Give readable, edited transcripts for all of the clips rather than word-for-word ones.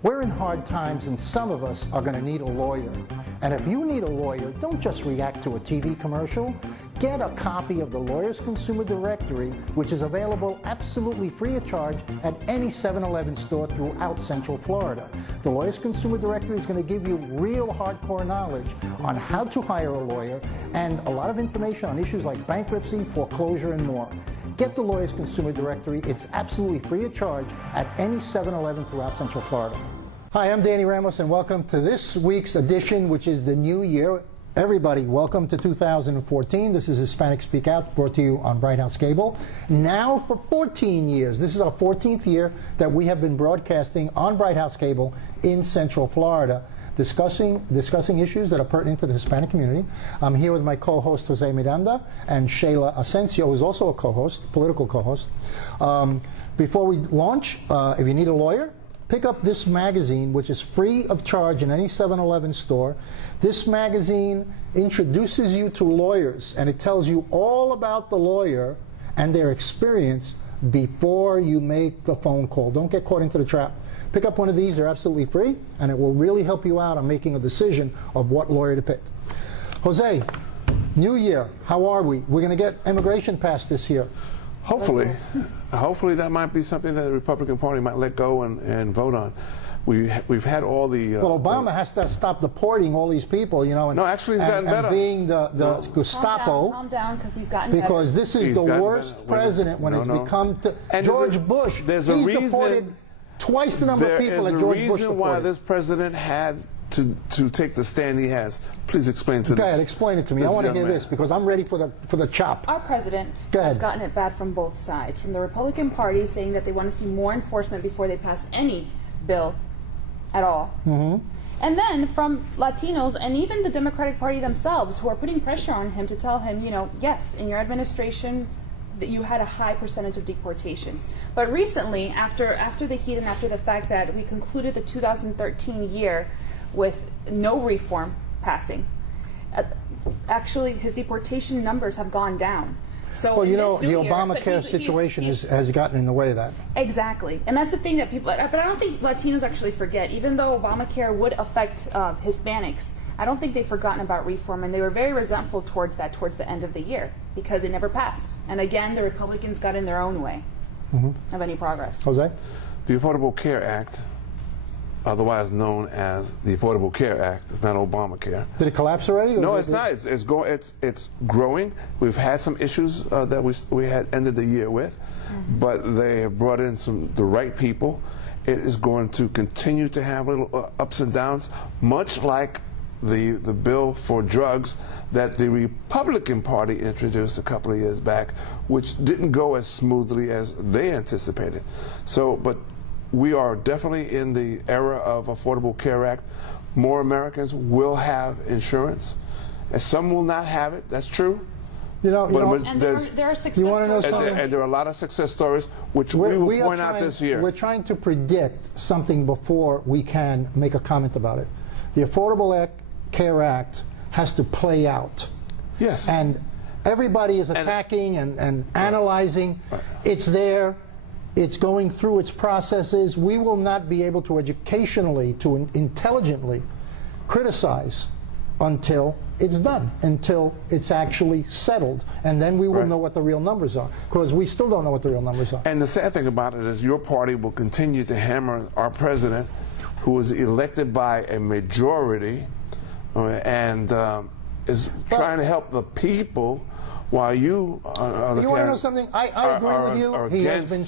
We're in hard times and some of us are going to need a lawyer. And if you need a lawyer, don't just react to a TV commercial. Get a copy of the Lawyers Consumer Directory, which is available absolutely free of charge at any 7-Eleven store throughout Central Florida. The Lawyers Consumer Directory is going to give you real hardcore knowledge on how to hire a lawyer and a lot of information on issues like bankruptcy, foreclosure, and more. Get the Lawyers Consumer Directory. It's absolutely free of charge at any 7-Eleven throughout Central Florida. Hi, I'm Danny Ramos, and welcome to this week's edition, which is the new year. Everybody, welcome to 2014. This is Hispanic Speak Out, brought to you on Bright House Cable. Now for 14 years. This is our 14th year that we have been broadcasting on Bright House Cable in Central Florida, discussing issues that are pertinent to the Hispanic community. I'm here with my co-host Jose Miranda and Sheila Asensio, who is also a co-host, political co-host. Before we launch, if you need a lawyer, pick up this magazine, which is free of charge in any 7-Eleven store. This magazine introduces you to lawyers, and it tells you all about the lawyer and their experience before you make the phone call. Don't get caught into the trap. Pick up one of these. They're absolutely free, and it will really help you out on making a decision of what lawyer to pick. Jose, new year. How are we? We're going to get immigration passed this year. Hopefully. Hopefully that might be something that the Republican Party might let go and vote on. We've had all the... well, Obama has to stop deporting all these people, you know, and, no, actually he's gotten better. And being the Gestapo. Calm down, because he's gotten because better. This is the worst president when it's become to... And George Bush, he's deported twice the number of people that George Bush deported. There's a reason why this president had to take the stand he has. Please explain to Go ahead, explain it to me. I want to hear this because I'm ready for the chop. Our president has gotten it bad from both sides. From the Republican Party saying that they want to see more enforcement before they pass any bill at all. Mm-hmm. And then from Latinos and even the Democratic Party themselves, who are putting pressure on him to tell him, you know, yes, in your administration that you had a high percentage of deportations. But recently, after the heat and after the fact that we concluded the 2013 year with no reform passing, actually his deportation numbers have gone down. So well, you know, the Obamacare situation has gotten in the way of that. Exactly. And that's the thing that people, but I don't think Latinos actually forget, even though Obamacare would affect Hispanics, I don't think they've forgotten about reform, and they were very resentful towards that towards the end of the year because it never passed. And again, the Republicans got in their own way of any progress. Jose? The Affordable Care Act, otherwise known as the Affordable Care Act, it's not Obamacare. Did it collapse already? No, it's not. It's growing. We've had some issues that we had ended the year with, but they have brought in the right people. It is going to continue to have little ups and downs, much like the bill for drugs that the Republican Party introduced a couple of years back, which didn't go as smoothly as they anticipated. So, but we are definitely in the era of Affordable Care Act. More Americans will have insurance, and some will not have it. That's true. And there are success you want to know something? And there are a lot of success stories, which we will point out this year. We're trying to predict something before we can make a comment about it. The Affordable Care Act has to play out. Yes. And everybody is attacking and analyzing. Right. It's there. It's going through its processes. We will not be able to educationally, to intelligently criticize until it's done, until it's actually settled. And then we will know what the real numbers are, because we still don't know what the real numbers are. And the sad thing about it is your party will continue to hammer our president, who was elected by a majority and is trying to help the people, while you want to know something? I agree with you. He has been.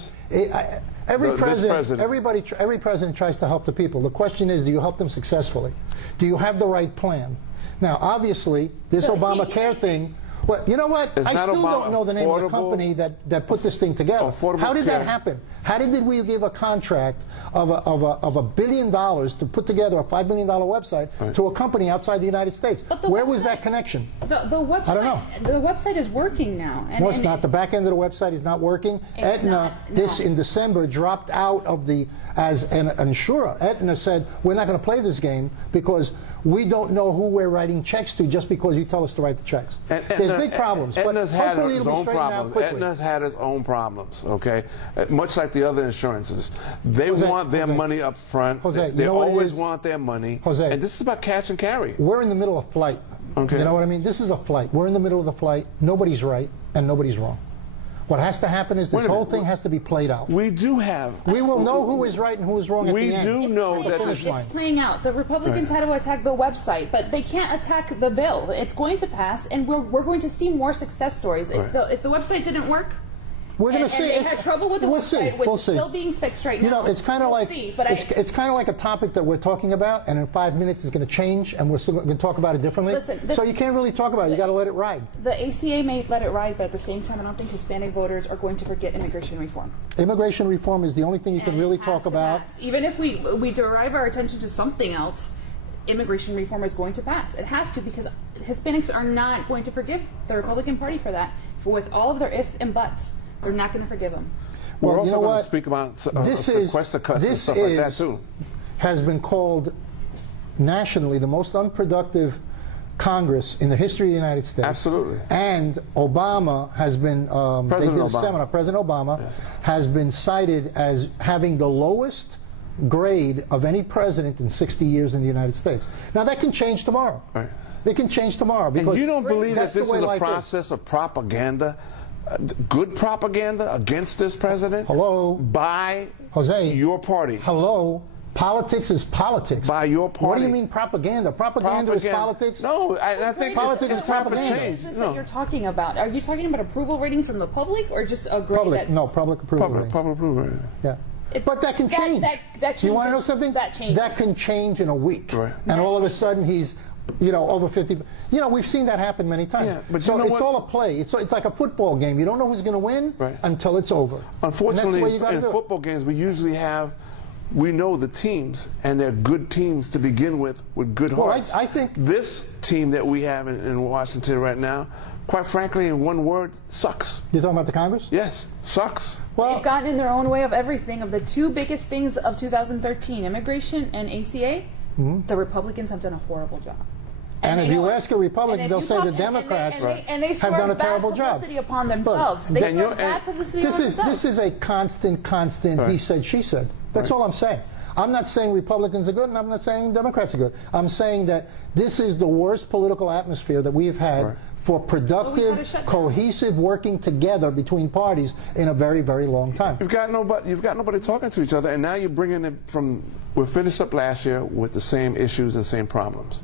Every president tries to help the people. The question is, do you help them successfully? Do you have the right plan? Now, obviously, this Obamacare thing. Well, you know what? I still don't know the name of the company that put this thing together. How did that happen? How did we give a contract of $1 billion to put together a $5 billion website to a company outside the United States? Where was that connection? The website, I don't know. The website is working now. No, it's not. The back end of the website is not working. Aetna, in December, dropped out of as an insurer. Aetna said, we're not going to play this game because we don't know who we're writing checks to just because you tell us to write the checks. There's big problems, but Aetna's had hopefully its it'll be own straightened out problems. quickly. Aetna's had its own problems, okay? Much like the other insurances. They want their money up front. Jose, they you know what it always is? want their money. Jose. And this is about cash and carry. We're in the middle of a flight. Okay. You know what I mean? This is a flight. We're in the middle of the flight. Nobody's right and nobody's wrong. What has to happen is this whole thing has to be played out. We do have. We will know who is right and who is wrong at the end. We do know that it's playing out. The Republicans had to attack the website, but they can't attack the bill. It's going to pass, and we're going to see more success stories. If the website didn't work, we're going to see. They had trouble with the website, which is still being fixed right now. You know, it's kind of like it's kind of like a topic that we're talking about, and in 5 minutes it's going to change, and we're still going to talk about it differently. So you can't really talk about it. You got to let it ride. The ACA may let it ride, but at the same time, I don't think Hispanic voters are going to forget immigration reform. Immigration reform is the only thing you can really talk about. Even if we derive our attention to something else, immigration reform is going to pass. It has to, because Hispanics are not going to forgive the Republican Party for that. With all of their ifs and buts, they're not going to forgive them. We're also going to speak about sequester cuts and stuff like that too. Has been called nationally the most unproductive Congress in the history of the United States. Absolutely. And Obama has been, President Obama has been cited as having the lowest grade of any president in 60 years in the United States. Now that can change tomorrow. Right. It can change tomorrow. Because and you don't believe that this is a process is. Of propaganda? Good propaganda against this president? Hello? By Jose, your party. Hello? Politics is politics. By your party. What do you mean propaganda? Propaganda is politics? No, I think politics is propaganda. What is this that you're talking about? Are you talking about approval ratings from the public or just a grade? Public approval rating. Public approval rating. Yeah. But that can change. That you want to know something? That changes. That can change in a week. Right. And all of a sudden he's, over 50. We've seen that happen many times. Yeah, but so it's all a play. It's like a football game. You don't know who's going to win until it's over. Unfortunately, in football games, we usually we know the teams, and they're good teams to begin with good hearts. I think this team that we have in Washington right now, quite frankly, in one word, sucks. You're talking about the Congress? Yes, sucks. Well, they've gotten in their own way of everything. Of the two biggest things of 2013, immigration and ACA, the Republicans have done a horrible job. And if you ask a Republican, they'll say the Democrats have done a terrible job. Upon themselves. They swear bad publicity on themselves. This is a constant, he said, she said. That's all I'm saying. I'm not saying Republicans are good, and I'm not saying Democrats are good. I'm saying that this is the worst political atmosphere that we've had for productive, cohesive working together between parties in a very, very long time. You've got nobody talking to each other, and now you're bringing it from. We finished up last year with the same issues and same problems,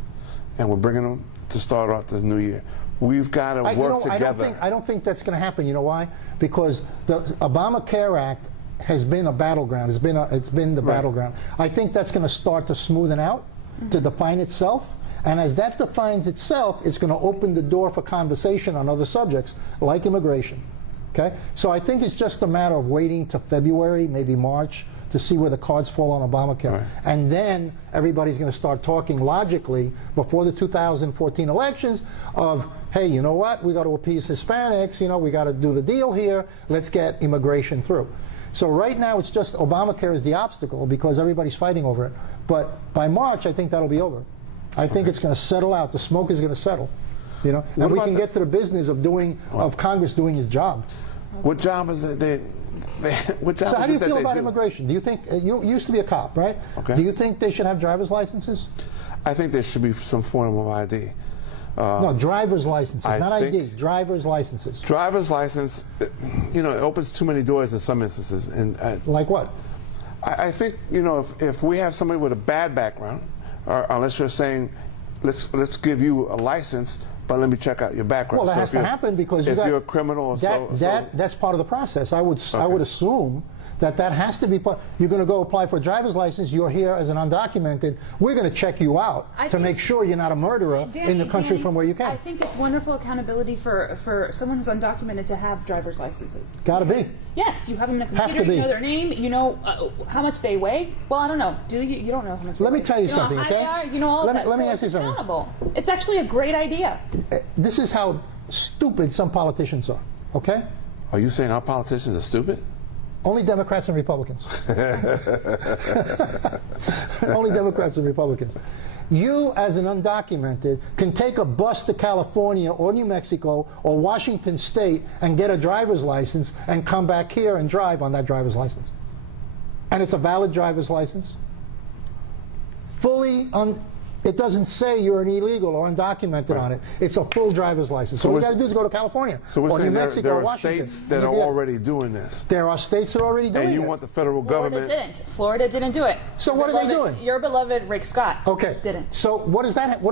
and we're bringing them to start off this new year. We've got to work together. I don't think that's going to happen. You know why? Because the Obamacare Act has been a battleground. It's been the battleground. I think that's going to start to smoothen out, to define itself. And as that defines itself, it's going to open the door for conversation on other subjects like immigration. Okay? So I think it's just a matter of waiting to February, maybe March, to see where the cards fall on Obamacare. And then everybody's going to start talking logically before the 2014 elections of, hey, you know what? We got to appease Hispanics. We got to do the deal here. Let's get immigration through. So right now it's just Obamacare is the obstacle because everybody's fighting over it. But by March, I think that'll be over. I think it's going to settle out. The smoke is going to settle, and we can get to the business of Congress doing his job. What job is it? So how do you feel about immigration? Do you think you used to be a cop, right? Okay. Do you think they should have driver's licenses? I think there should be some form of ID. No, driver's licenses, not ID. Driver's licenses. Driver's license, it opens too many doors in some instances. And like what? I think if we have somebody with a bad background, or unless you're saying, let's give you a license, but let me check out your background. Well, that has to happen because you're a criminal. That's part of the process. I would assume that has to be part. You're going to go apply for a driver's license. You're here as an undocumented. We're going to check you out to make sure you're not a murderer in the country from where you came. I think it's wonderful accountability for someone who's undocumented to have driver's licenses. Got to be. Yes, you have them in a computer. You know their name. You know how much they weigh. Well, I don't know. Do you? You don't know how much. Let me tell you something, okay? You know all of that. Let me ask you something. Accountable. It's actually a great idea. This is how stupid some politicians are. Okay? Are you saying our politicians are stupid? Only Democrats and Republicans. Only Democrats and Republicans. you as an undocumented can take a bus to California or New Mexico or Washington State and get a driver's license and come back here and drive on that driver's license. And it's a valid driver's license. It doesn't say you're an illegal or undocumented on it. It's a full driver's license. So what you got to do is go to California or New Mexico there or are Washington. states that are already doing this. There are states that are already doing it. And you want the federal government. Florida didn't do it. So what are they doing? Your beloved Rick Scott didn't. So what is that?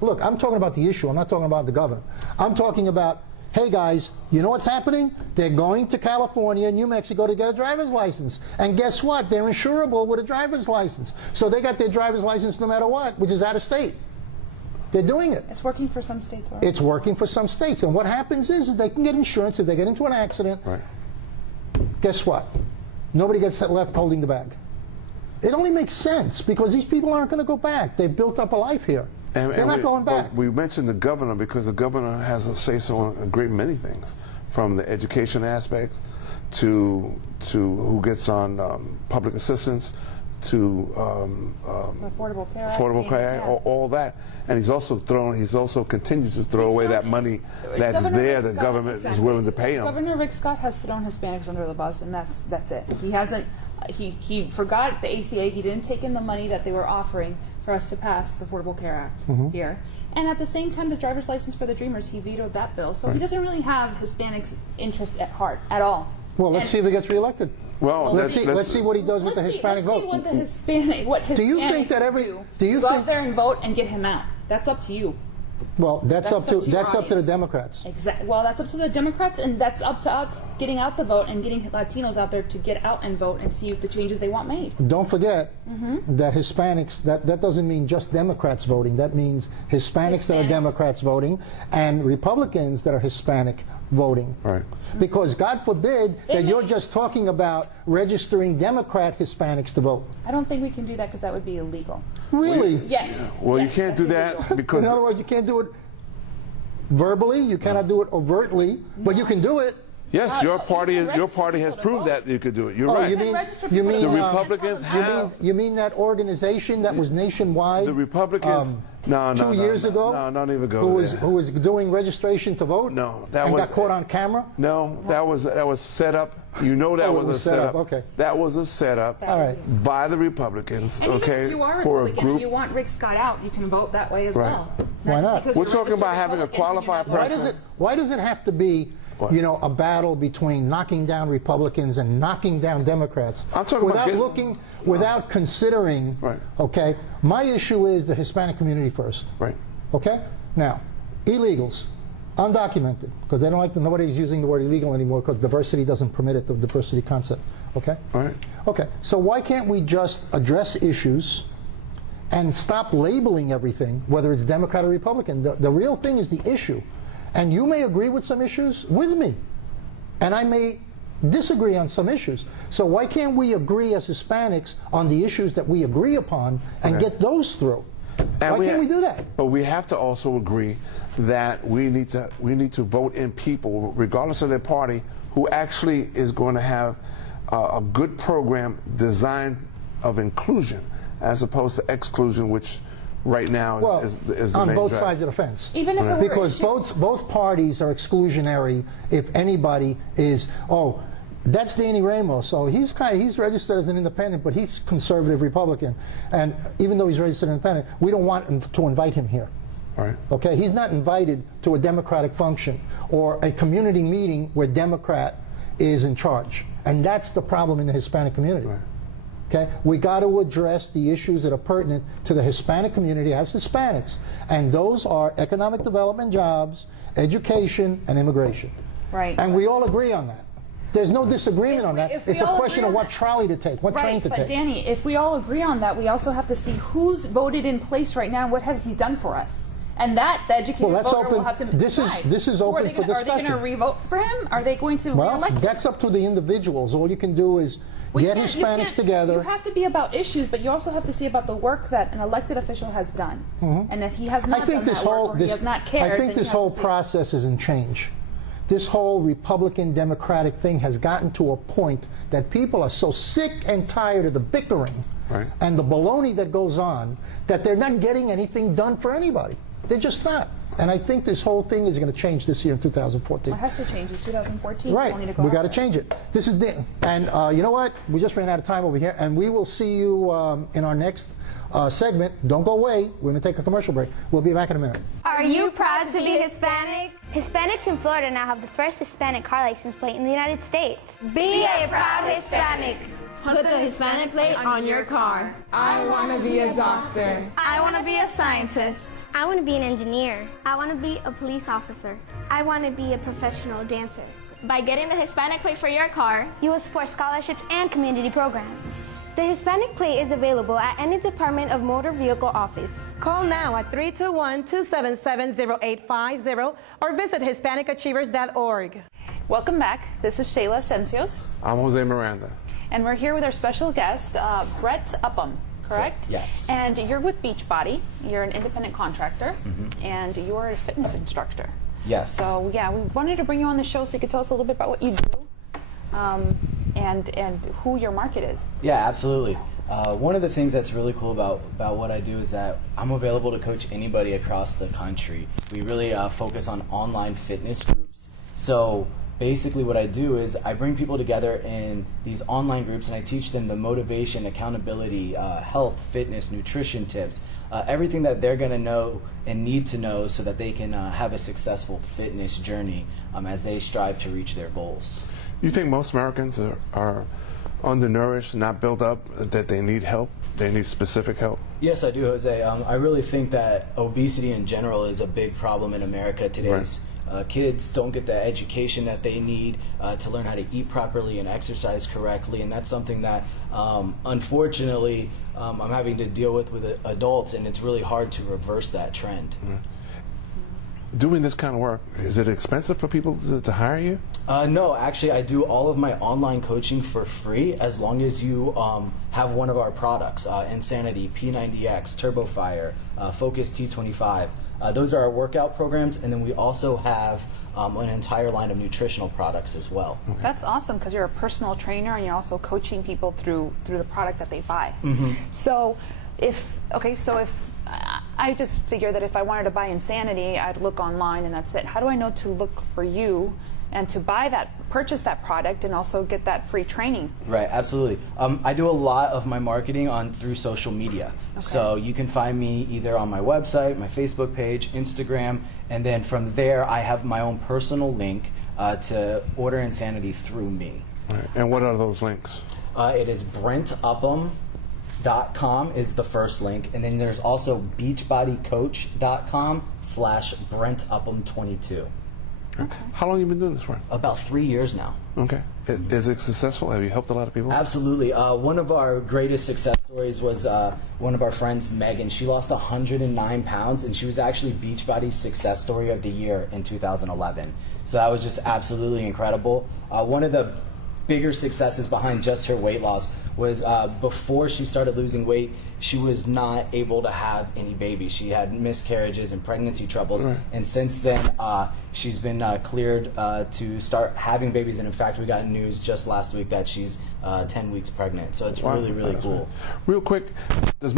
Look, I'm talking about the issue. I'm not talking about the governor. I'm talking about, hey guys, you know what's happening? They're going to California and New Mexico to get a driver's license. And guess what? They're insurable with a driver's license. So they got their driver's license no matter what, which is out of state. They're doing it. It's working for some states already. It's working for some states. And what happens is they can get insurance if they get into an accident. Right. Guess what? Nobody gets left holding the bag. It only makes sense because these people aren't going to go back. They've built up a life here. They're not going back. We mentioned the governor because the governor has a say-so on a great many things, from the education aspects to who gets on public assistance to affordable care, all that. And he's also continued to throw away that money that's there. The government is willing to pay him. Governor Rick Scott has thrown Hispanics under the bus, and that's it. He hasn't. He forgot the ACA. He didn't take in the money that they were offering for us to pass the Affordable Care Act here. And at the same time, the driver's license for the Dreamers, he vetoed that bill. So he doesn't really have Hispanics' interests at heart at all. Well, let's see if he gets reelected. Well, let's see what he does with the Hispanic vote. Let's see what Hispanics do you think that go out there and vote and get him out? That's up to you. Well, that's up to the Democrats. Exactly. Well, that's up to the Democrats, and that's up to us getting out the vote and getting Latinos out there to get out and vote and see the changes they want made. Don't forget that Hispanics, that doesn't mean just Democrats voting. That means Hispanics that are Democrats voting and Republicans that are Hispanic voting. Right. Because God forbid that you're just talking about registering Democrat Hispanics to vote. I don't think we can do that because that would be illegal. Really? Yes. Well, yes, you can't do that because... In other words, you can't do it verbally, you cannot do it overtly, but you can do it. Yes, your party has proved that you could do it. You're right. You mean the Republicans have... You mean that organization that was nationwide? The Republicans... No, 2 years ago? No, don't even go who was doing registration to vote? No, got caught on camera? No, that was set up. You know that was a setup. Okay. That was a setup by the Republicans. And okay, if you are a for Republican a group. And you want Rick Scott out, you can vote that way as well. Why not? We're talking about having a qualified person. Why does it have to be, a battle between knocking down Republicans and knocking down Democrats? I'm talking without considering. Right. Okay, my issue is the Hispanic community first. Right. Okay. Now, illegals, undocumented, because they don't like nobody's using the word illegal anymore because diversity doesn't permit it, the diversity concept. Okay. All right. Okay. So why can't we just address issues and stop labeling everything, whether it's Democrat or Republican? The real thing is the issue. And you may agree with some issues with me, and I may disagree on some issues. So why can't we agree as Hispanics on the issues that we agree upon and get those through? Why can't we do that? But we have to also agree that we need to vote in people, regardless of their party, who actually is going to have a good program designed of inclusion as opposed to exclusion, which right now is the on main both drive. sides of the fence. Even if it were because both parties are exclusionary. If anybody is, that's Danny Ramos. So he's registered as an independent, but he's conservative Republican. And even though he's registered independent, we don't want to invite him here. Right. Okay, he's not invited to a Democratic function or a community meeting where Democrat is in charge. And that's the problem in the Hispanic community. Right. Okay, we got to address the issues that are pertinent to the Hispanic community as Hispanics, and those are economic development, jobs, education, and immigration. Right. And we all agree on that. There's no disagreement on that. It's a question of what trolley to take, what train to take. But Danny, if we all agree on that, we also have to see who's voted in place right now. What has he done for us? And the educated voter will have to decide. This is open for discussion. Are they going to re-vote for him? Are they going to re-elect him? That's up to the individuals. All you can do is get Hispanics together. You have to be about issues, but you also have to see about the work that an elected official has done. And if he has not done that work, or he has not cared, I think this whole process is in change. This whole Republican-Democratic thing has gotten to a point that people are so sick and tired of the bickering and the baloney that goes on, that they're not getting anything done for anybody. They're just not. And I think this whole thing is going to change this year in 2014. Well, it has to change. It's 2014. Right. We got to change it. This is and you know what? We just ran out of time over here, and we will see you in our next segment. Don't go away. We're going to take a commercial break. We'll be back in a minute. Are you proud to be Hispanic? Hispanics in Florida now have the first Hispanic car license plate in the United States. Be a proud Hispanic. Put the Hispanic plate on your car. I want to be a doctor. I want to be a scientist. I want to be an engineer. I want to be a police officer. I want to be a professional dancer. By getting the Hispanic plate for your car, you will support scholarships and community programs. The Hispanic plate is available at any Department of Motor Vehicle office. Call now at 321-277-0850 or visit HispanicAchievers.org. Welcome back. This is Shayla Sencios. I'm Jose Miranda. And we're here with our special guest, Brent Upham, correct? Yes. And you're with Beachbody. You're an independent contractor, and you're a fitness instructor. Yes. So, yeah, we wanted to bring you on the show so you could tell us a little bit about what you do and who your market is. Yeah, absolutely. One of the things that's really cool about what I do is that I'm available to coach anybody across the country. We really focus on online fitness groups. So basically what I do is I bring people together in these online groups and I teach them the motivation, accountability, health, fitness, nutrition tips, everything that they're going to know and need to know so that they can have a successful fitness journey as they strive to reach their goals. You think most Americans are undernourished, not built up, that they need help? They need specific help? Yes, I do, Jose. I really think that obesity in general is a big problem in America today. Right. Kids don't get the education that they need to learn how to eat properly and exercise correctly, and that's something that unfortunately I'm having to deal with adults, and it's really hard to reverse that trend. Doing this kind of work, is it expensive for people to hire you? No, actually I do all of my online coaching for free as long as you have one of our products, Insanity, P90X, TurboFire, Focus T25. Those are our workout programs, and then we also have an entire line of nutritional products as well. That's awesome because you're a personal trainer and you're also coaching people through the product that they buy. So if I just figure that if I wanted to buy Insanity, I'd look online and that's it. How do I know to look for you and to purchase that product and also get that free training? Right, absolutely. I do a lot of my marketing through social media. Okay. So you can find me either on my website, my Facebook page, Instagram, and then from there I have my own personal link to order Insanity through me. Right. And what are those links? It is BrentUpham.com is the first link, and then there's also beachbodycoach.com/BrentUpham22. Okay. How long have you been doing this for? About 3 years now. Okay. Is it successful? Have you helped a lot of people? Absolutely. One of our greatest success stories was one of our friends, Megan. She lost 109 pounds, and she was actually Beachbody's Success Story of the Year in 2011. So that was just absolutely incredible. One of the bigger successes behind just her weight loss was before she started losing weight, she was not able to have any babies. She had miscarriages and pregnancy troubles, and since then she's been cleared to start having babies, and in fact we got news just last week that she's 10 weeks pregnant, so it's really, really cool. Real quick, does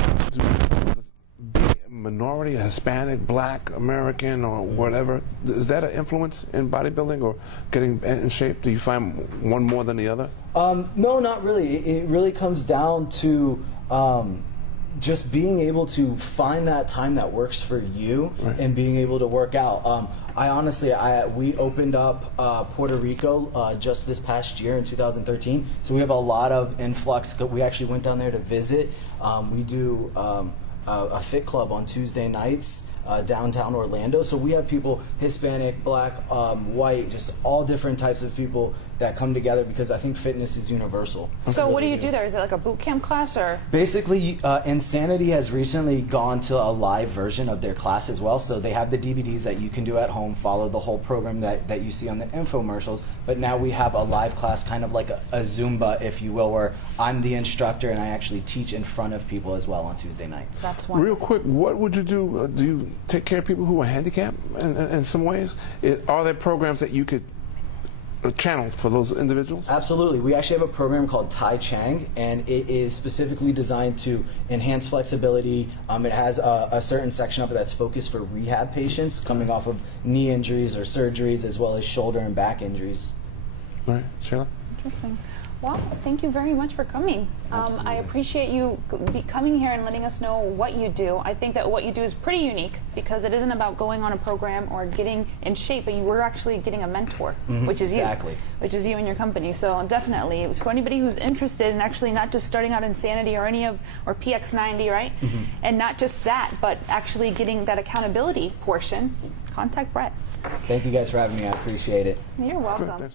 minority, Hispanic, Black, American, or whatever, is that an influence in bodybuilding or getting in shape? Do you find one more than the other? No, not really. It really comes down to just being able to find that time that works for you and being able to work out. We opened up Puerto Rico just this past year in 2013, so we have a lot of influx. We actually went down there to visit. We do a fit club on Tuesday nights downtown Orlando, so we have people, Hispanic, Black, white, just all different types of people that come together because I think fitness is universal. So what do you do there? Is it like a boot camp class or? Basically, Insanity has recently gone to a live version of their class as well, so they have the DVDs that you can do at home, follow the whole program that you see on the infomercials, but now we have a live class, kind of like a Zumba, if you will, where I'm the instructor and I actually teach in front of people as well on Tuesday nights. That's wonderful. Real quick, what would you do? Do you take care of people who are handicapped in some ways? Are there programs that you could a channel for those individuals? Absolutely. We actually have a program called Tai Chang, and it is specifically designed to enhance flexibility. It has a certain section of it that's focused for rehab patients coming off of knee injuries or surgeries, as well as shoulder and back injuries. All right, Sheila? Interesting. Well, thank you very much for coming. I appreciate you coming here and letting us know what you do. I think that what you do is pretty unique because it isn't about going on a program or getting in shape, but you were actually getting a mentor, which is exactly. you, which is you and your company. So definitely, for anybody who's interested in actually not just starting out Insanity or or PX90, right? And not just that, but actually getting that accountability portion, contact Brent. Thank you guys for having me. I appreciate it. You're welcome. Good,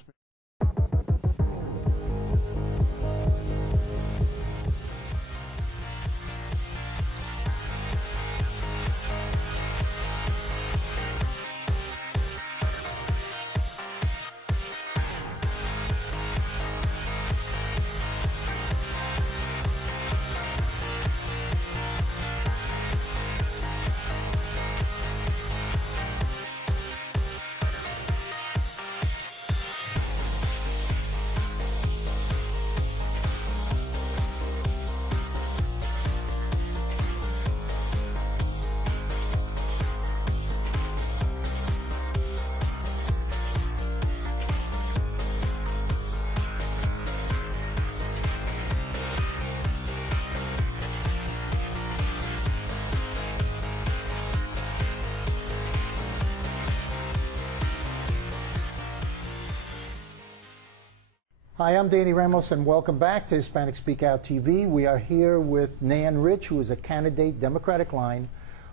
Hi, I'm Danny Ramos, and welcome back to Hispanic Speak Out TV. We are here with Nan Rich, who is a candidate, Democratic line,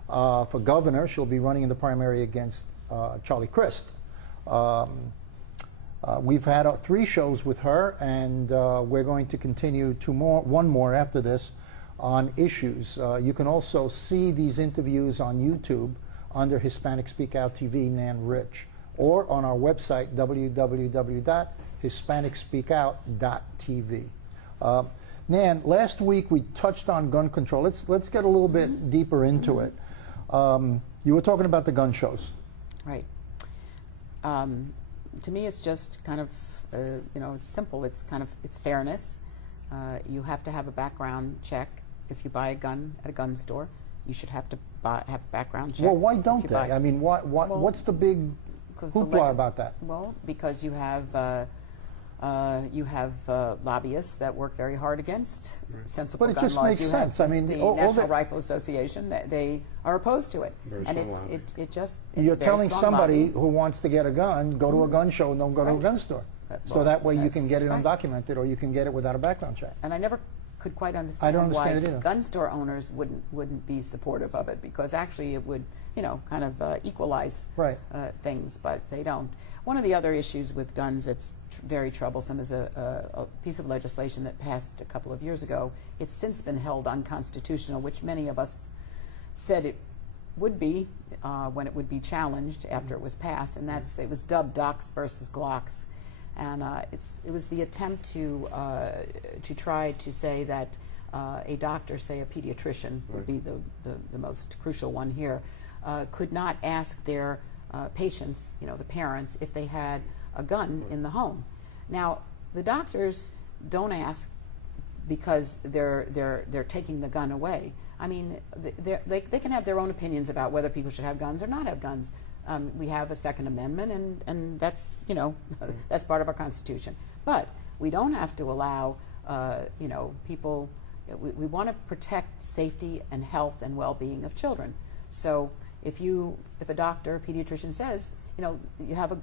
for governor. She'll be running in the primary against Charlie Crist. We've had 3 shows with her, and we're going to continue one more after this on issues. You can also see these interviews on YouTube under Hispanic Speak Out TV, Nan Rich, or on our website, www.hispanicspeakout.tv. Nan, last week we touched on gun control. Let's get a little bit deeper into it. You were talking about the gun shows. Right. To me, it's just kind of, it's simple. It's it's fairness. You have to have a background check. If you buy a gun at a gun store, you should have to have a background check. Well, why don't they? I mean, what's the big hoopla about that? Well, because you have lobbyists that work very hard against sensible gun laws. But it just makes sense. I mean, the National Rifle Association, they are opposed to it, you're telling somebody who wants to get a gun, go to a gun show and don't go to a gun store. So that way you can get it undocumented, or you can get it without a background check. And I never could quite understand, why it either. Gun store owners wouldn't be supportive of it, because actually it would, kind of equalize things, but they don't. One of the other issues with guns that's very troublesome is a piece of legislation that passed a couple of years ago. It's since been held unconstitutional, which many of us said it would be when it would be challenged after it was passed, and it was dubbed Docs versus Glocks. And it was the attempt to try to say that a doctor, say a pediatrician would be the most crucial one here, could not ask their patients, the parents, if they had a gun in the home. Now, the doctors don't ask because they're taking the gun away. I mean, they can have their own opinions about whether people should have guns or not have guns. We have a Second Amendment, and that's that's part of our Constitution. But we don't have to allow people. We want to protect safety and health and well-being of children. So if a doctor, a pediatrician says, you have a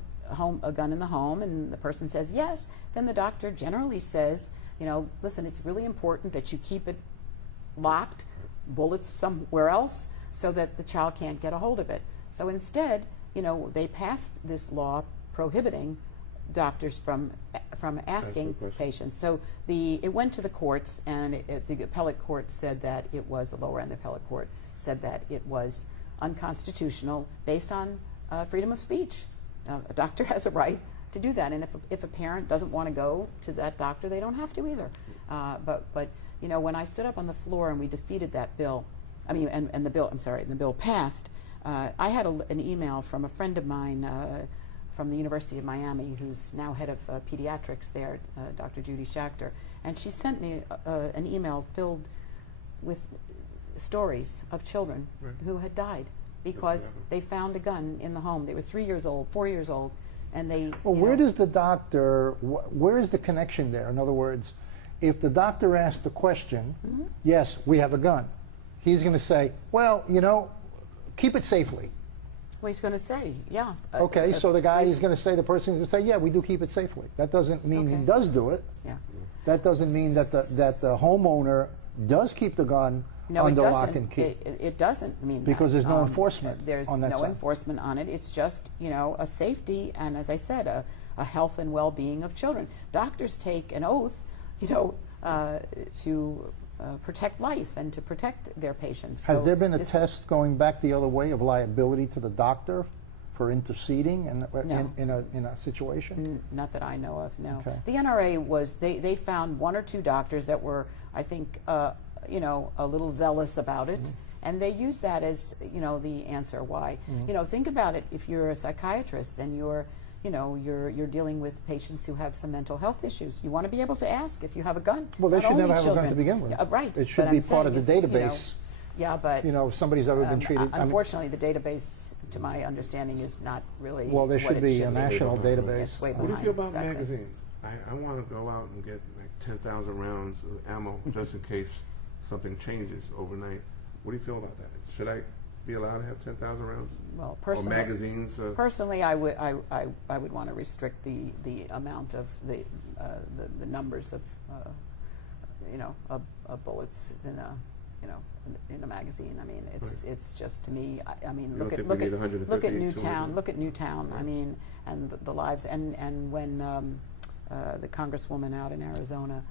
gun in the home, and the person says yes, then the doctor generally says, listen, it's really important that you keep it locked, bullets somewhere else, so that the child can't get a hold of it. So instead, they passed this law prohibiting doctors from asking patients. So it went to the courts, and the appellate court said that it was, the lower end appellate court said that it was unconstitutional based on freedom of speech. A doctor has a right to do that, and if a parent doesn't want to go to that doctor, they don't have to either. But when I stood up on the floor and we defeated that bill, the bill passed, I had an email from a friend of mine from the University of Miami, who's now head of pediatrics there, Dr. Judy Schachter, and she sent me an email filled with stories of children who had died because they found a gun in the home. They were 3 years old, 4 years old, and they... Well, where does the doctor, where is the connection there? In other words, if the doctor asks the question, yes, we have a gun, he's going to say, well, you know, keep it safely. Well, he's going to say, yeah. Okay, so the guy is going to say, the person is going to say, yeah, we do keep it safely. That doesn't mean he does do it. Yeah. That doesn't mean that the homeowner does keep the gun under lock and key. It doesn't mean because that. there's no enforcement. There's on that no side. enforcement on it. It's just, you know, a safety and, as I said, a health and well-being of children. Doctors take an oath, you know, to protect life and to protect their patients. Has there been a test going back the other way of liability to the doctor for interceding in a situation? Not that I know of, no. Okay. The NRA was, they found 1 or 2 doctors that were, I think, you know, a little zealous about it. And they use that as, you know, the answer why. You know, think about it. If you're a psychiatrist and you're, you know, you're dealing with patients who have some mental health issues, you want to be able to ask if you have a gun. Well, they should never have a gun to begin with. Right. It should be part of the database. You know, yeah, but you know, if somebody's ever been treated. Unfortunately, the database, to my understanding, is not really. Well, there should be a national database. It's way What do you behind, feel about exactly. magazines? I want to go out and get like 10,000 rounds of ammo just in case something changes overnight. What do you feel about that? Should I be allowed to have 10,000 rounds? Well, personally, or magazines. Personally, I would want to restrict the amount of the numbers of you know of bullets in a in a magazine. I mean, it's just, to me. I mean, look at Newtown. Look at Newtown. Right. I mean, and the lives and when the Congresswoman out in Arizona,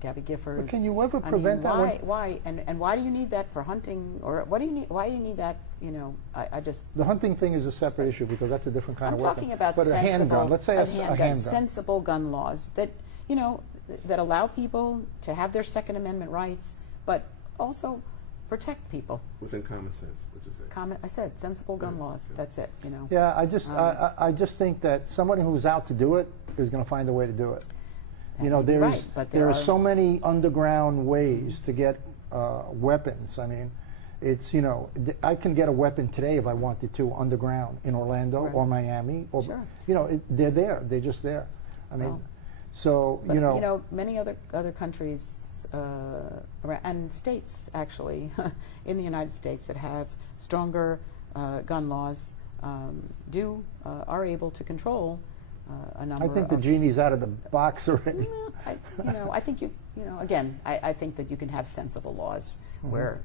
Gabby Giffords. But can you ever prevent that? Why? And why do you need that for hunting? Or what do you need? Why do you need that? You know, I just. The hunting thing is a separate issue because that's a different kind of weapon. I'm talking about but a handgun. Let's say a handgun. Sensible gun laws that, you know, that allow people to have their Second Amendment rights, but also protect people. Within common sense, would you say? I said sensible gun laws. That's it. You know. Yeah, I just think that somebody who's out to do it is going to find a way to do it. You know, there are so many underground ways to get weapons. I mean, it's, you know, I can get a weapon today if I wanted to underground in Orlando or Miami, or you know, they're there. They're just there. I mean, but, you know, many other countries and states actually in the United States that have stronger gun laws are able to control a number. I think the genie's out of the box already. I think again, I think that you can have sensible laws where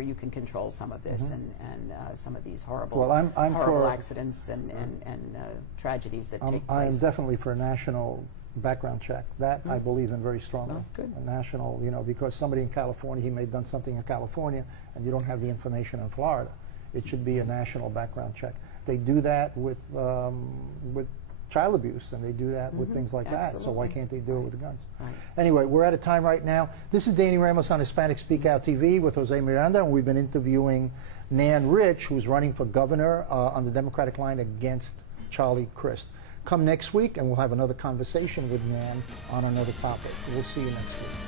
you can control some of this and some of these horrible horrible accidents and tragedies that take place. I am definitely for a national background check. That I believe in very strongly. Oh, good. A national, you know, because somebody in California, he may have done something in California, and you don't have the information in Florida. It should be a national background check. They do that with child abuse, and they do that with things like that. So why can't they do it with the guns? Right. Anyway, we're out of time right now. This is Danny Ramos on Hispanic Speak Out TV with Jose Miranda, and we've been interviewing Nan Rich, who's running for governor on the Democratic line against Charlie Crist. Come next week, and we'll have another conversation with Nan on another topic. We'll see you next week.